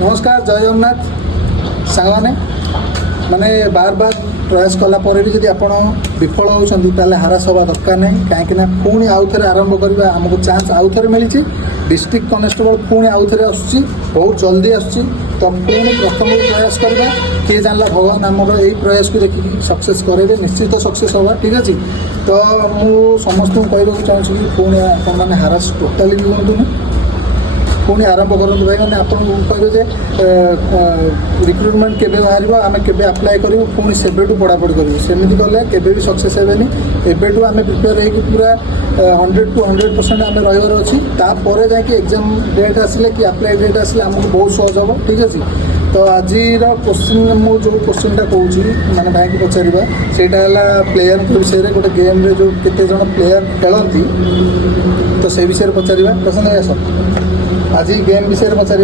नमस्कार जय जगन्नाथ सांगने माने बार बार प्रयास कला भी जब आप विफल होती हारास हवा दरकार ना कहीं पुणी आउ थे आरंभ करवा आमको चान्स आउ थे मिली डिस्ट्रिक्ट कनेस्टेबल पुणी आउ थे आसूँ बहुत जल्दी आसूँ तो पुणी प्रथम प्रयास करवा किए जानला भगवान आमर यही प्रयास को देखिए सक्सेस करेंगे निश्चित सक्सेस होगा ठीक अच्छे तो मुझे समस्त कहवाक चाहूँगी कि पुणी आपने हारास टोटाली भी हूँ पुणी आरंभ करूँ भाई मैंने आप कहे रिक्रुटमेंट केवे बाहर आम के आप्लाय करूँ पुणी से पढ़ापढ़ी करूँ सेमती कले के सक्सेस हेनी एवं आम प्रिपेयर हो पूरा 100 to 100% आम रही अच्छी तापर जाकि एग्जाम डेट आसिले कि आप्लाय डेट आसिले आमको बहुत सहज हम ठीक अच्छे तो आज क्वेश्चन मुझे जो क्वेश्चनटा कहूँ मैंने भाई को पचार सेटा प्लेयर विषय में गोटे गेम जो केते जन प्लेयर खेलती तो से विषय पचार पसंद आस आज गेम विषय पचार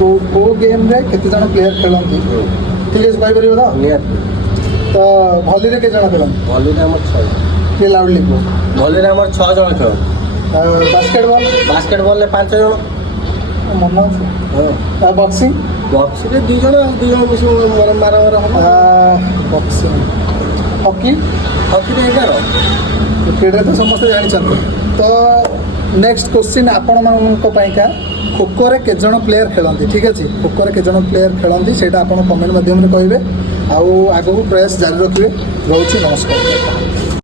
को गेम रे केते जन प्लेयर खेलती ठीक है कहीपर तो भली के जन खेलती भली लाउडली को भली 6 जन खेल बास्केटबॉल बास्केटबॉल 5 जन मन अच्छे बक्सिंग बक्सिंग 2 जन मारा बक्सिंग हॉकी हकी 11 क्रिकेट तो समस्त जानते तो नेक्स्ट क्वेश्चन आपण मानका खोखो रे केते जन प्लेयर खेलती ठीक अच्छे खोखो रे केते जन प्लेयर खेलती से कमेंट माध्यम कहे आगू प्रयास जारी रखिए रोचे नमस्कार।